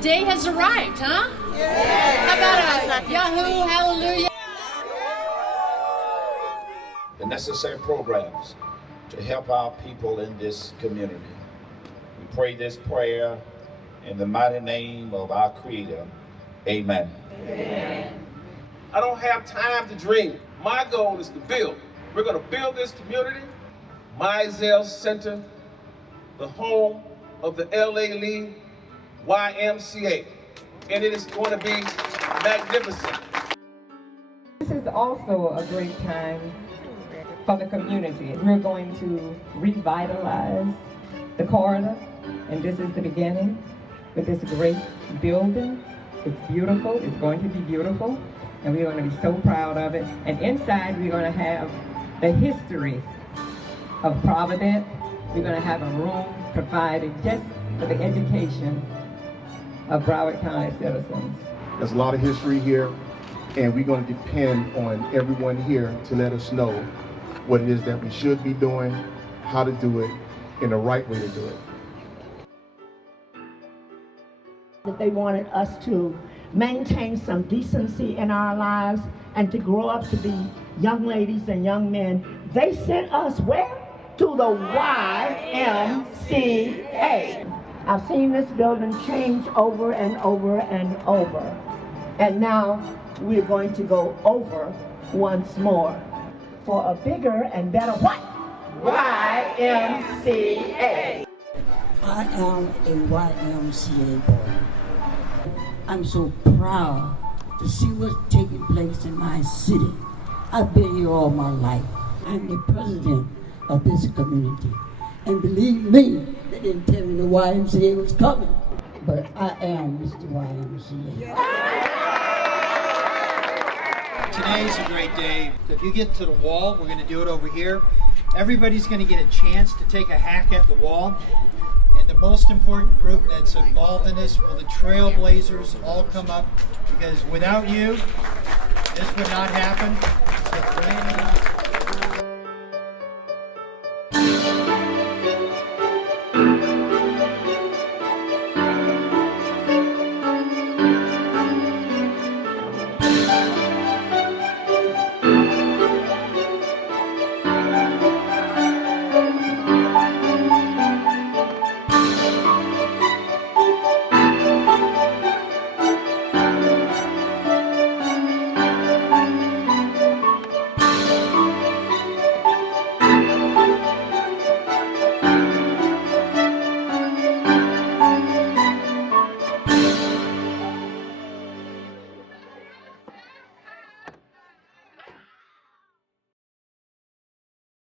Day has arrived, huh? Yeah. How about a Yahoo, hallelujah? The necessary programs to help our people in this community. We pray this prayer in the mighty name of our Creator. Amen. Amen. I don't have time to dream. My goal is to build. We're going to build this community, Mizell Center, the home of the LA League YMCA, and it is going to be magnificent. This is also a great time for the community. We're going to revitalize the corridor, and this is the beginning with this great building. It's beautiful, it's going to be beautiful, and we're going to be so proud of it. And inside we're going to have the history of Providence. We're going to have a room provided just for the education of Broward County citizens. There's a lot of history here, and we're going to depend on everyone here to let us know what it is that we should be doing, how to do it, and the right way to do it. That they wanted us to maintain some decency in our lives and to grow up to be young ladies and young men. They sent us where? To the YMCA. I've seen this building change over and over and over. And now we're going to go over once more for a bigger and better what? YMCA. I am a YMCA boy. I'm so proud to see what's taking place in my city. I've been here all my life. I'm the president of this community. And believe me, they didn't tell me the YMCA was coming. But I am Mr. YMCA. Today's a great day. If you get to the wall, we're going to do it over here. Everybody's going to get a chance to take a hack at the wall. And the most important group that's involved in this will the Trailblazers all come up, because without you, this would not happen.